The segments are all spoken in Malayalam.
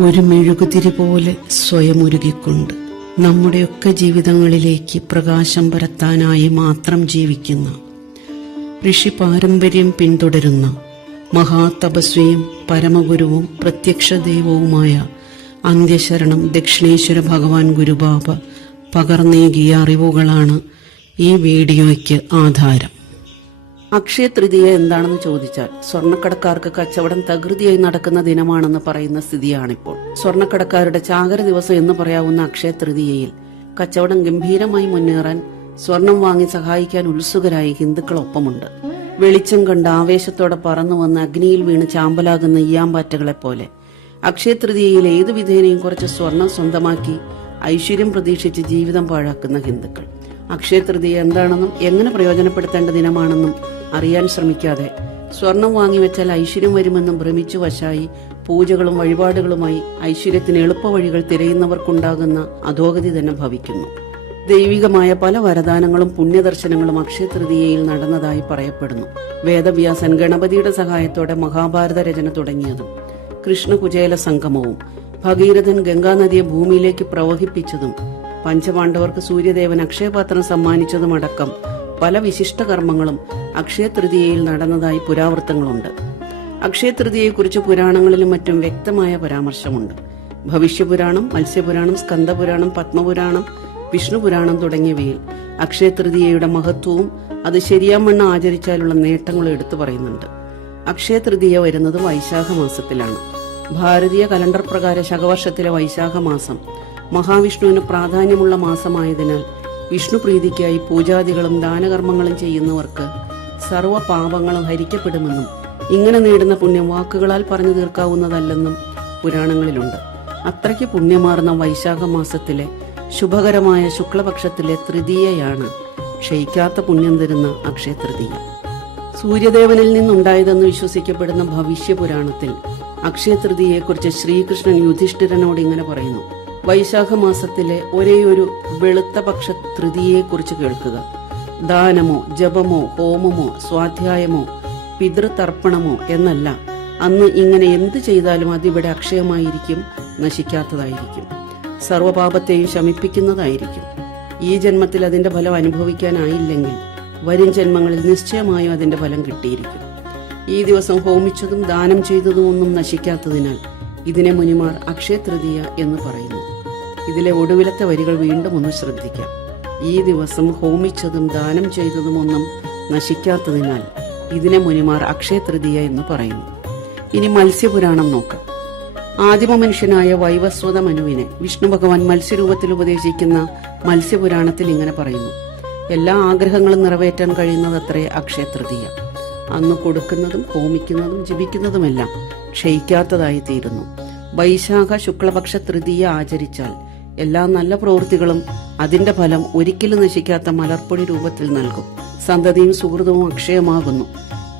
ഒരു മെഴുകുതിരി പോലെ സ്വയം ഉരുകിക്കൊണ്ട് നമ്മുടെയൊക്കെ ജീവിതങ്ങളിലേക്ക് പ്രകാശം പരത്താനായി മാത്രം ജീവിക്കുന്ന ഋഷി പാരമ്പര്യം പിന്തുടരുന്ന മഹാതപസ്വിയും പരമഗുരുവും പ്രത്യക്ഷ ദൈവവുമായ അന്ത്യശരണം ദക്ഷിണേശ്വര ഭഗവാൻ ഗുരുബാബ പകർന്നേകിയ അറിവുകളാണ് ഈ വീഡിയോയ്ക്ക് ആധാരം. അക്ഷയ തൃതീയ എന്താണെന്ന് ചോദിച്ചാൽ സ്വർണ്ണക്കടക്കാർക്ക് കച്ചവടം തകൃതിയായി നടക്കുന്ന ദിനമാണെന്ന് പറയുന്ന സ്ഥിതിയാണിപ്പോൾ. സ്വർണ്ണക്കടക്കാരുടെ ചാകര ദിവസം എന്ന് പറയാവുന്ന അക്ഷയ തൃതീയയിൽ കച്ചവടം ഗംഭീരമായി മുന്നേറാൻ സ്വർണം വാങ്ങി സഹായിക്കാൻ ഉത്സുകരായി ഹിന്ദുക്കളൊപ്പമുണ്ട്. വെളിച്ചം കണ്ട് ആവേശത്തോടെ പറന്നു വന്ന് അഗ്നിയിൽ വീണ് ചാമ്പലാകുന്ന ഈയാമ്പാറ്റകളെ പോലെ അക്ഷയ തൃതീയയിൽ ഏതു വിധേനയും കുറച്ച് സ്വർണം സ്വന്തമാക്കി ഐശ്വര്യം പ്രതീക്ഷിച്ച് ജീവിതം പാഴാക്കുന്ന ഹിന്ദുക്കൾ അക്ഷയ തൃതീയ എന്താണെന്നും എങ്ങനെ പ്രയോജനപ്പെടുത്തേണ്ട ദിനമാണെന്നും അറിയാൻ ശ്രമിക്കാതെ സ്വർണം വാങ്ങിവെച്ചാൽ ഐശ്വര്യം വരുമെന്നും ഭ്രമിച്ചു വശായി പൂജകളും വഴിപാടുകളുമായി ഐശ്വര്യത്തിന് എളുപ്പവഴികൾ തിരയുന്നവർക്കുണ്ടാകുന്ന അധോഗതി തന്നെ ഭവിക്കുന്നു. ദൈവികമായ പല വരദാനങ്ങളും പുണ്യദർശനങ്ങളും അക്ഷയ തൃതീയയിൽ നടന്നതായി പറയപ്പെടുന്നു. വേദവ്യാസൻ ഗണപതിയുടെ സഹായത്തോടെ മഹാഭാരത രചന തുടങ്ങിയതും കൃഷ്ണകുചേല സംഗമവും ഭഗീരഥൻ ഗംഗാനദിയെ ഭൂമിയിലേക്ക് പ്രവഹിപ്പിച്ചതും പഞ്ചപാണ്ഡവർക്ക് സൂര്യദേവൻ അക്ഷയപാത്രം സമ്മാനിച്ചതുമടക്കം പല വിശിഷ്ട കർമ്മങ്ങളും അക്ഷയ തൃതീയയിൽ നടന്നതായി പുരാവൃത്തങ്ങളുണ്ട്. അക്ഷയ തൃതീയയെക്കുറിച്ച് പുരാണങ്ങളിലും മറ്റും വ്യക്തമായ പരാമർശമുണ്ട്. ഭവിഷ്യപുരാണം, മത്സ്യപുരാണം, സ്കന്ദപുരാണം, പത്മപുരാണം, വിഷ്ണുപുരാണം തുടങ്ങിയവയിൽ അക്ഷയ തൃതീയയുടെ മഹത്വവും അത് ശരിയാമണ്ണം ആചരിച്ചാലുള്ള നേട്ടങ്ങളും എടുത്തു പറയുന്നുണ്ട്. അക്ഷയ തൃതീയ വരുന്നത് വൈശാഖ മാസത്തിലാണ്. ഭാരതീയ കലണ്ടർ പ്രകാരം ശകവർഷത്തിലെ വൈശാഖ മാസം മഹാവിഷ്ണുവിന് പ്രാധാന്യമുള്ള മാസമായതിനാൽ വിഷ്ണു പ്രീതിക്കായി പൂജാദികളും ദാനകർമ്മങ്ങളും ചെയ്യുന്നവർക്ക് സർവ്വ പാപങ്ങളും ഹരിക്കപ്പെടുമെന്നും ഇങ്ങനെ നേടുന്ന പുണ്യം വാക്കുകളാൽ പറഞ്ഞു തീർക്കാവുന്നതല്ലെന്നും പുരാണങ്ങളിലുണ്ട്. അത്രയ്ക്ക് പുണ്യമാർന്ന വൈശാഖ മാസത്തിലെ ശുഭകരമായ ശുക്ലപക്ഷത്തിലെ തൃതീയയാണ് ക്ഷയിക്കാത്ത പുണ്യം തരുന്ന അക്ഷയ തൃതീയ. സൂര്യദേവനിൽ നിന്നുണ്ടായതെന്ന് വിശ്വസിക്കപ്പെടുന്ന ഭവിഷ്യപുരാണത്തിൽ അക്ഷയ തൃതീയയെക്കുറിച്ച് ശ്രീകൃഷ്ണൻ യുധിഷ്ഠിരനോട് ഇങ്ങനെ പറയുന്നു: വൈശാഖ മാസത്തിലെ ഒരേയൊരു വെളുത്ത പക്ഷ തൃതീയയെക്കുറിച്ച് കേൾക്കുക. ദാനമോ ജപമോ ഹോമമോ സ്വാധ്യായമോ പിതൃതർപ്പണമോ എന്നല്ല, അന്ന് ഇങ്ങനെ എന്ത് ചെയ്താലും അതിവിടെ അക്ഷയമായിരിക്കും, നശിക്കാത്തതായിരിക്കും, സർവപാപത്തെയും ശമിപ്പിക്കുന്നതായിരിക്കും. ഈ ജന്മത്തിൽ അതിന്റെ ഫലം അനുഭവിക്കാനായില്ലെങ്കിൽ വരും ജന്മങ്ങളിൽ നിശ്ചയമായും അതിന്റെ ഫലം കിട്ടിയിരിക്കും. ഈ ദിവസം ഹോമിച്ചതും ദാനം ചെയ്തതും ഒന്നും നശിക്കാത്തതിനാൽ ഇതിനെ മുനിമാർ അക്ഷയ തൃതീയ എന്ന് പറയുന്നു. ഇതിലെ ഒടുവിലത്തെ വരികൾ വീണ്ടും ഒന്ന് ശ്രദ്ധിക്കാം. ഈ ദിവസം ഹോമിച്ചതും ദാനം ചെയ്തതും ഒന്നും നശിക്കാത്തതിനാൽ ഇതിനെ മുനിമാർ അക്ഷയ തൃതീയ എന്ന് പറയുന്നു. ഇനി മത്സ്യപുരാണം നോക്കാം. ആദിമ മനുഷ്യനായ വൈവസ്വത മനുവിനെ വിഷ്ണു ഭഗവാൻ മത്സ്യരൂപത്തിൽ ഉപദേശിക്കുന്ന മത്സ്യപുരാണത്തിൽ ഇങ്ങനെ പറയുന്നു: എല്ലാ ആഗ്രഹങ്ങളും നിറവേറ്റാൻ കഴിയുന്നതത്രേ അക്ഷയ തൃതീയ. അന്ന് കൊടുക്കുന്നതും ഹോമിക്കുന്നതും ജപിക്കുന്നതുമെല്ലാം ക്ഷയിക്കാത്തതായി തീരുന്നു. വൈശാഖ ശുക്ലപക്ഷ തൃതീയ ആചരിച്ചാൽ എല്ലാ നല്ല പ്രവൃത്തികളും അതിന്റെ ഫലം ഒരിക്കലും നശിക്കാത്ത മലർപ്പൊടി രൂപത്തിൽ നൽകും. സന്തതിയും സുഹൃതവും അക്ഷയമാകുന്നു.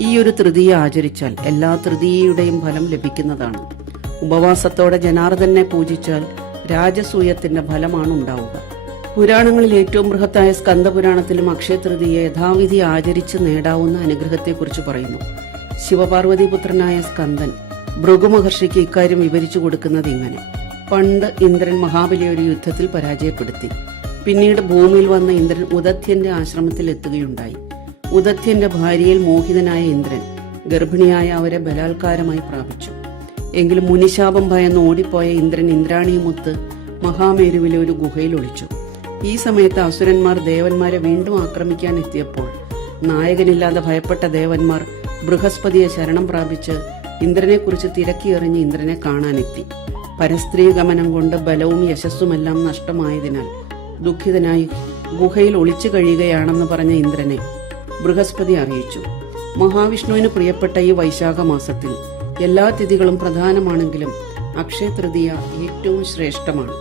ഈ ഒരു തൃതീയ ആചരിച്ചാൽ എല്ലാ തൃതീയയുടെയും ഫലം ലഭിക്കുന്നതാണ്. ഉപവാസത്തോടെ ജനാർദ്ദനെ പൂജിച്ചാൽ രാജസൂയത്തിന്റെ ഫലമാണ് ഉണ്ടാവുക. പുരാണങ്ങളിൽ ഏറ്റവും ബൃഹത്തായ സ്കന്ദപുരാണത്തിലും അക്ഷയ തൃതീയ യഥാവിധി ആചരിച്ച് നേടാവുന്ന അനുഗ്രഹത്തെക്കുറിച്ച് പറയുന്നു. ശിവപാർവതീപുത്രനായ സ്കന്ദൻ ഭൃഗുമഹർഷിക്ക് ഇക്കാര്യം വിവരിച്ചു കൊടുക്കുന്നത് ഇങ്ങനെ: പണ്ട് ഇന്ദ്രൻ മഹാബലിയെ ഒരു യുദ്ധത്തിൽ പരാജയപ്പെടുത്തി. പിന്നീട് ഭൂമിയിൽ വന്ന ഇന്ദ്രൻ ഉദത്യന്റെ ആശ്രമത്തിൽ എത്തുകയുണ്ടായി. ഉദത്യന്റെ ഭാര്യയിൽ മോഹിതനായ ഇന്ദ്രൻ ഗർഭിണിയായ അവരെ ബലാത്കാരമായി പ്രാപിച്ചു. എങ്കിലും മുനിശാപം ഭയന്ന് ഓടിപ്പോയ ഇന്ദ്രൻ ഇന്ദ്രാണിയുമൊത്ത് മഹാമേരുവിലെ ഒരു ഗുഹയിൽ ഒളിച്ചു. ഈ സമയത്ത് അസുരന്മാർ ദേവന്മാരെ വീണ്ടും ആക്രമിക്കാൻ എത്തിയപ്പോൾ നായകനില്ലാതെ ഭയപ്പെട്ട ദേവന്മാർ ബൃഹസ്പതിയെ ശരണം പ്രാപിച്ച് ഇന്ദ്രനെക്കുറിച്ച് തിരക്കിയെറിഞ്ഞ് ഇന്ദ്രനെ കാണാനെത്തി. പരസ്ത്രീ ഗമനം കൊണ്ട് ബലവും യശസ്സുമെല്ലാം നഷ്ടമായതിനാൽ ദുഃഖിതനായി ഗുഹയിൽ ഒളിച്ചു കഴിയുകയാണെന്ന് പറഞ്ഞ ഇന്ദ്രനെ ബൃഹസ്പതി അറിയിച്ചു. മഹാവിഷ്ണുവിന് പ്രിയപ്പെട്ട ഈ വൈശാഖ മാസത്തിൽ എല്ലാ തിഥികളും പ്രധാനമാണെങ്കിലും അക്ഷയ തൃതീയ ഏറ്റവും ശ്രേഷ്ഠമാണ്.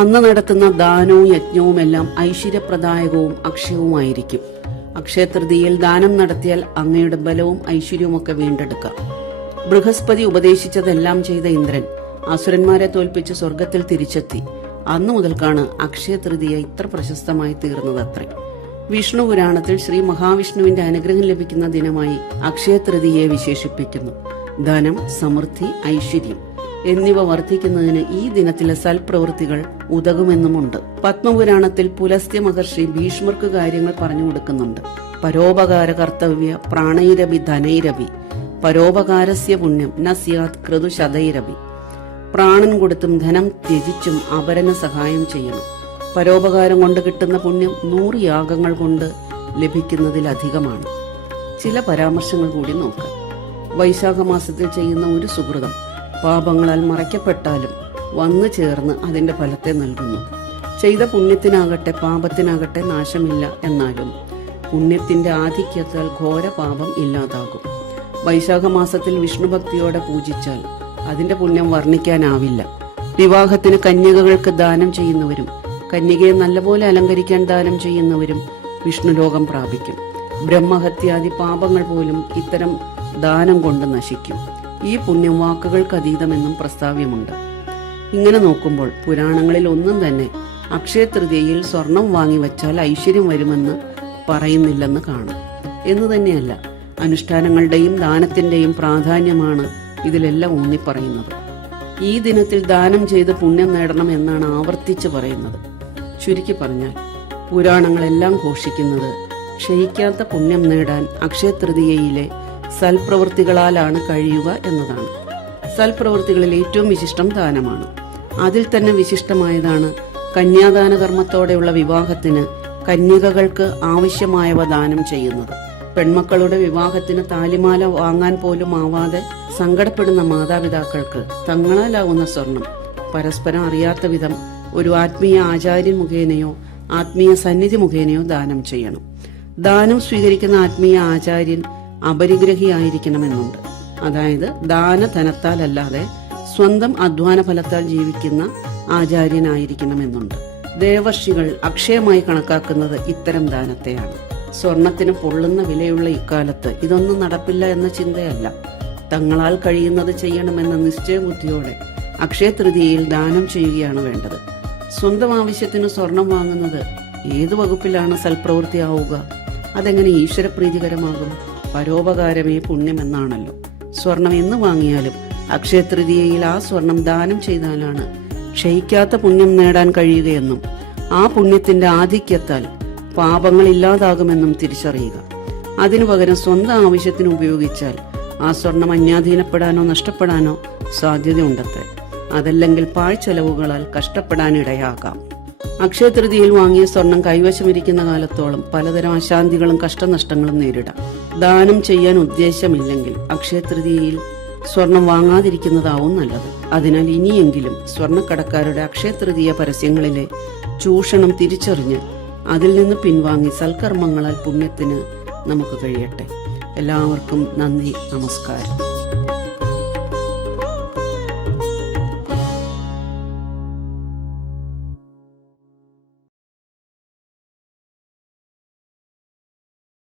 അന്ന് നടത്തുന്ന ദാനവും യജ്ഞവും എല്ലാം ഐശ്വര്യപ്രദായകവും അക്ഷയവുമായിരിക്കും. അക്ഷയ തൃതീയയിൽ ദാനം നടത്തിയാൽ അങ്ങയുടെ ബലവും ഐശ്വര്യവും ഒക്കെ വീണ്ടെടുക്കാം. ബൃഹസ്പതി ഉപദേശിച്ചതെല്ലാം ചെയ്ത ഇന്ദ്രൻ അസുരന്മാരെ തോൽപ്പിച്ച് സ്വർഗത്തിൽ തിരിച്ചെത്തി. അന്നു മുതൽക്കാണ് അക്ഷയ തൃതീയ ഇത്ര പ്രശസ്തമായി തീർന്നതത്രേ. വിഷ്ണു പുരാണത്തിൽ ശ്രീ മഹാവിഷ്ണുവിന്റെ അനുഗ്രഹം ലഭിക്കുന്ന ദിനമായി അക്ഷയ തൃതീയയെ വിശേഷിപ്പിക്കുന്നു. ധനം, സമൃദ്ധി, ഐശ്വര്യം എന്നിവ വർദ്ധിക്കുന്നതിന് ഈ ദിനത്തിലെ സൽപ്രവൃത്തികൾ ഉതകുമെന്നുമുണ്ട്. പത്മപുരാണത്തിൽ പുലസ്ത്യ മഹർഷി ഭീഷ്മർക്ക് കാര്യങ്ങൾ പറഞ്ഞു കൊടുക്കുന്നുണ്ട്. പരോപകാര കർത്തവ്യ പ്രാണൈരവി ധനൈരവി പരോപകാരസ്യ പുണ്യം ന സ്യാത് ക്രതു ശതൈരവി. പ്രാണൻ കൊടുത്തും ധനം ത്യജിച്ചും അപരന് സഹായം ചെയ്യണം. പരോപകാരം കൊണ്ട് കിട്ടുന്ന പുണ്യം 100 യാഗങ്ങൾ കൊണ്ട് ലഭിക്കുന്നതിലധികമാണ്. ചില പരാമർശങ്ങൾ കൂടി നോക്കാം. വൈശാഖ മാസത്തിൽ ചെയ്യുന്ന ഒരു സുകൃതം പാപങ്ങളാൽ മറയ്ക്കപ്പെട്ടാലും വന്നു ചേർന്ന് അതിന്റെ ഫലത്തെ നൽകുന്നു. ചെയ്ത പുണ്യത്തിനാകട്ടെ പാപത്തിനാകട്ടെ നാശമില്ല, എന്നാലും പുണ്യത്തിന്റെ ആധിക്യത്താൽ ഘോര പാപം ഇല്ലാതാകും. വൈശാഖ മാസത്തിൽ വിഷ്ണുഭക്തിയോടെ പൂജിച്ചാൽ അതിന്റെ പുണ്യം വർണ്ണിക്കാനാവില്ല. വിവാഹത്തിന് കന്യകകൾക്ക് ദാനം ചെയ്യുന്നവരും കന്യകയെ നല്ലപോലെ അലങ്കരിക്കാൻ ദാനം ചെയ്യുന്നവരും വിഷ്ണുലോകം പ്രാപിക്കും. ബ്രഹ്മഹത്യാദി പാപങ്ങൾ പോലും ഇത്തരം ദാനം കൊണ്ട് നശിക്കും. ഈ പുണ്യം വാക്കുകൾക്ക് അതീതമെന്നും പ്രസ്താവ്യമുണ്ട്. ഇങ്ങനെ നോക്കുമ്പോൾ പുരാണങ്ങളിൽ ഒന്നും തന്നെ അക്ഷയതൃതീയയിൽ സ്വർണം വാങ്ങിവച്ചാൽ ഐശ്വര്യം വരുമെന്ന് പറയുന്നില്ലെന്ന് കാണാം. എന്ന് തന്നെയല്ല, അനുഷ്ഠാനങ്ങളുടെയും ദാനത്തിന്റെയും പ്രാധാന്യമാണ് ഇതിലെല്ലാം ഊന്നിപ്പറയുന്നത്. ഈ ദിനത്തിൽ ദാനം ചെയ്ത് പുണ്യം നേടണം എന്നാണ് ആവർത്തിച്ച് പറയുന്നത്. ചുരുക്കി പറഞ്ഞാൽ പുരാണങ്ങളെല്ലാം ഘോഷിക്കുന്നത് ക്ഷയിക്കാത്ത പുണ്യം നേടാൻ അക്ഷയതൃതീയയിലെ സൽപ്രവൃത്തികളാലാണ് കഴിയുക എന്നതാണ്. സൽപ്രവൃത്തികളിൽ ഏറ്റവും വിശിഷ്ടം ദാനമാണ്. അതിൽ തന്നെ വിശിഷ്ടമായതാണ് കന്യാദാന കർമ്മത്തോടെയുള്ള വിവാഹത്തിന് കന്യകകൾക്ക് ആവശ്യമായവ ദാനം ചെയ്യുന്നത്. പെൺമക്കളുടെ വിവാഹത്തിന് താലിമാല വാങ്ങാൻ പോലും ആവാതെ സങ്കടപ്പെടുന്ന മാതാപിതാക്കൾക്ക് തങ്ങളാലാവുന്ന സ്വർണം പരസ്പരം അറിയാത്ത വിധം ഒരു ആത്മീയ ആചാര്യൻ മുഖേനയോ ആത്മീയ സന്നിധി മുഖേനയോ ദാനം ചെയ്യണം. ദാനം സ്വീകരിക്കുന്ന ആത്മീയ ആചാര്യൻ അപരിഗ്രഹിയായിരിക്കണമെന്നുണ്ട്. അതായത് ദാനധനത്താലല്ലാതെ സ്വന്തം അധ്വാന ഫലത്താൽ ജീവിക്കുന്ന ആചാര്യനായിരിക്കണമെന്നുണ്ട്. ദേവർഷികൾ അക്ഷയമായി കണക്കാക്കുന്നത് ഇത്തരം ദാനത്തെയാണ്. സ്വർണത്തിന് പൊള്ളുന്ന വിലയുള്ള ഇക്കാലത്ത് ഇതൊന്നും നടപ്പില്ല എന്ന ചിന്തയല്ല, തങ്ങളാൽ കഴിയുന്നത് ചെയ്യണമെന്ന നിശ്ചയബുദ്ധിയോടെ അക്ഷയതൃതീയയിൽ ദാനം ചെയ്യുകയാണ് വേണ്ടത്. സ്വന്തം ആവശ്യത്തിന് സ്വർണം വാങ്ങുന്നത് ഏതു വകുപ്പിലാണ് സൽപ്രവൃത്തിയാവുക? അതെങ്ങനെ ഈശ്വരപ്രീതികരമാകും? പരോപകാരമേ പുണ്യമെന്നാണല്ലോ. സ്വർണം എന്ന് വാങ്ങിയാലും അക്ഷയതൃതീയയിൽ ആ സ്വർണം ദാനം ചെയ്താലാണ് ക്ഷയിക്കാത്ത പുണ്യം നേടാൻ കഴിയുകയെന്നും ആ പുണ്യത്തിന്റെ ആധിക്യത്താൽ പാപങ്ങൾ ഇല്ലാതാകുമെന്നും തിരിച്ചറിയുക. അതിനു പകരം സ്വന്തം ആവശ്യത്തിന് ഉപയോഗിച്ചാൽ ആ സ്വർണം അന്യാധീനപ്പെടാനോ നഷ്ടപ്പെടാനോ സാധ്യതയുണ്ടത്രേ. അതല്ലെങ്കിൽ പാഴ്ചെലവുകളാൽ കഷ്ടപ്പെടാനിടയാകാം. അക്ഷയതൃതീയയിൽ വാങ്ങിയ സ്വർണം കൈവശമിരിക്കുന്ന കാലത്തോളം പലതരം അശാന്തികളും കഷ്ടനഷ്ടങ്ങളും നേരിടാം. ദാനം ചെയ്യാൻ ഉദ്ദേശമില്ലെങ്കിൽ അക്ഷയതൃതീയയിൽ സ്വർണം വാങ്ങാതിരിക്കുന്നതാവും നല്ലത്. അതിനാൽ ഇനിയെങ്കിലും സ്വർണ്ണക്കടക്കാരുടെ അക്ഷയതൃതീയ പരസ്യങ്ങളിലെ ചൂഷണം തിരിച്ചറിഞ്ഞ് അതിൽ നിന്ന് പിൻവാങ്ങി സൽക്കർമ്മങ്ങളാൽ പുണ്യത്തിന് നമുക്ക് കഴിയട്ടെ. എല്ലാവർക്കും നന്ദി, നമസ്കാരം.